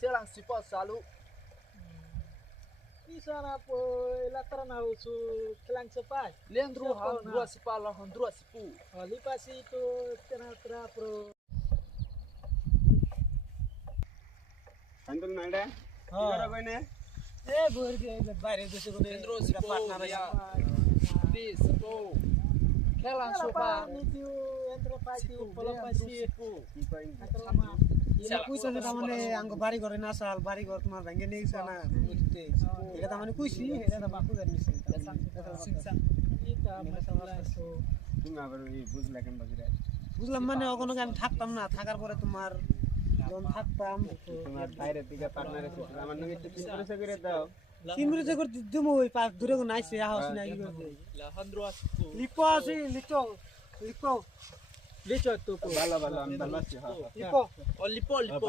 selang sipot selalu. Bisa na po ilatara na usu kelang sepai. Lendru handrua sipala handrua sipu. Lipas itu tena pro. Antul nanda. Kira kau ni? Boer ke bare desu ko Lendru sipu ya. Di sipu. Kelang sopa. Nitiu entro paitiu polo pasi. Kita ini. Akalama. কইছে যে তামানে আঙ্গ বাড়ি ঘরে না সাল বাড়ি ঘর তোমার ভেঙে নিয়েছে না বুঝতে এটা তামানে কইছি এটা তো বাপু জানিছে Kita masalah so. তুমি আবার এই বুঝলা কেন বাজিরা? বুঝলাম মানে ওখানে আমি থাকতাম না থাকার পরে তোমার যখন থাকতাম তোমার বাইরে থেকে পার্টনার আছে আমার নামে একটু চিন্তা করে দাও। তিন মিনিট করে দিম ওই পাঁচ দূরে কোন আইছে আহস না কি করতে La handrua sipu. লিপো আছে lipo lipo Licho tu po. ভালো ভালো আমি ভালো আছি হ্যাঁ। Lipo Oh lipo lipo.